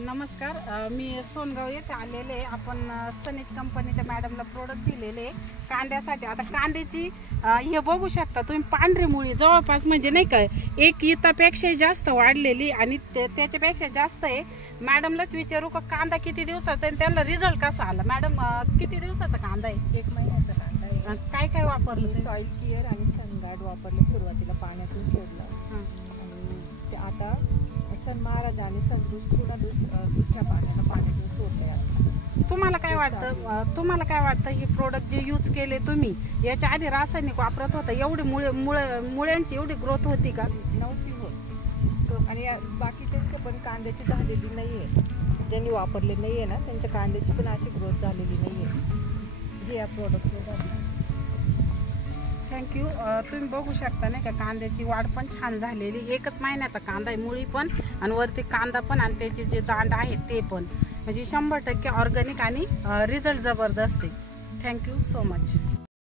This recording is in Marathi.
नमस्कार, मी सोनगाव येथे आलेले. आपण सनीज कंपनीच्या मॅडमला प्रोडक्ट दिलेले कांद्यासाठी. आता कांद्याची हे बघू शकता तुम्ही, पांढरी मुळी जवळपास म्हणजे नाही का एक इतापेक्षा जास्त वाढलेली आणि त्याच्यापेक्षा जास्त आहे. मॅडमलाच विचारू का कांदा किती दिवसाचा आहे, त्यांना रिझल्ट कसा आला. मॅडम किती दिवसाचा कांदा आहे? 1 महिन्याचा कांदा आहे. काय काय वापरलं? सॉइल केअर आणि सनगार्ड वापरलं. सुरुवातीला पाण्यातून सोडलं आणि ते आता सन महाराज आणि सनबूस्ट पुन्हा दुसऱ्या पाण्यातून सोडलंय. तुम्हाला काय वाटतं हे प्रोडक्ट जे यूज केले तुम्ही, याच्या आधी रासायनिक वापरत होता, एवढी मुळ्यांची एवढी ग्रोथ होती का? नव्हती होत. आणि बाकीच्यांच्या पण कांद्याची झालेली नाहीये, ज्यांनी वापरले नाहीये ना त्यांच्या कांद्याची पण अशी ग्रोथ झालेली नाहीये जे या प्रोडक्टने झाली. थँक्यू. तुम्ही बघू शकता नाही का, कांद्याची वाढ पण छान झालेली. 1च महिन्याचा कांदा आहे, मुळी पण आणि वरती कांदा पण आणि त्याचे जे दांड आहेत ते पण, म्हणजे 100% ऑर्गॅनिक आणि रिझल्ट जबरदस्त आहे. Thank you so much.